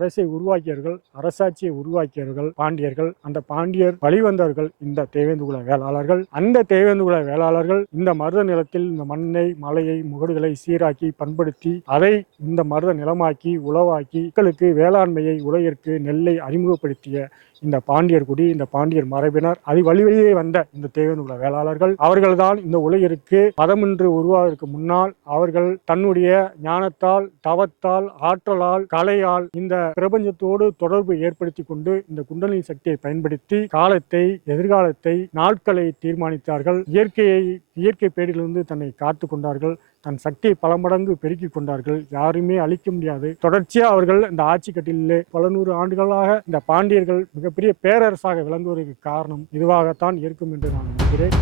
அரசை உருவாக்கியவர்கள், அரசாட்சியை உருவாக்கியவர்கள் பாண்டியர்கள். அந்த பாண்டியர் வழிவந்தவர்கள் இந்த தேவேந்துகுல வேளாளர்கள். அந்த தேவேந்துகுல வேளாளர்கள் இந்த மருத நிலத்தில் இந்த மண்ணை, மலையை, முகடுகளை சீராக்கி பண்படுத்தி அதை இந்த மருத நிலமாக்கி உழவாக்கி மக்களுக்கு வேளாண்மையை உலகிற்கு நெல்லை அறிமுகப்படுத்திய இந்த பாண்டியர் குடி, இந்த பாண்டியர் மரபினர், அது வழியே வந்த இந்த தேவேந்துகுல வேளாளர்கள் அவர்கள்தான் இந்த உலகிற்கு மதமென்று உருவாவதற்கு முன்னால் அவர்கள் தன்னுடைய ஞானத்தால், தவத்தால், ஆற்றலால், கலையால் இந்த பிரபஞ்சத்தோடு தொடர்பு ஏற்படுத்தி கொண்டு இந்த குண்டலினி சக்தியை பயன்படுத்தி காலத்தை, எதிர்காலத்தை, நாட்களை தீர்மானித்தார்கள். இயற்கை பேரிலிருந்து தன்னை காத்து கொண்டார்கள். தன் சக்தியை பல மடங்கு பெருக்கிக் கொண்டார்கள். யாருமே அழிக்க முடியாது. தொடர்ச்சியாக அவர்கள் இந்த ஆட்சி கட்டிலே பல நூறு ஆண்டுகளாக இந்த பாண்டியர்கள் மிகப்பெரிய பேரரசாக விளங்குவதற்கு காரணம் இதுவாகத்தான் இருக்கும் என்று நான் நினைக்கிறேன்.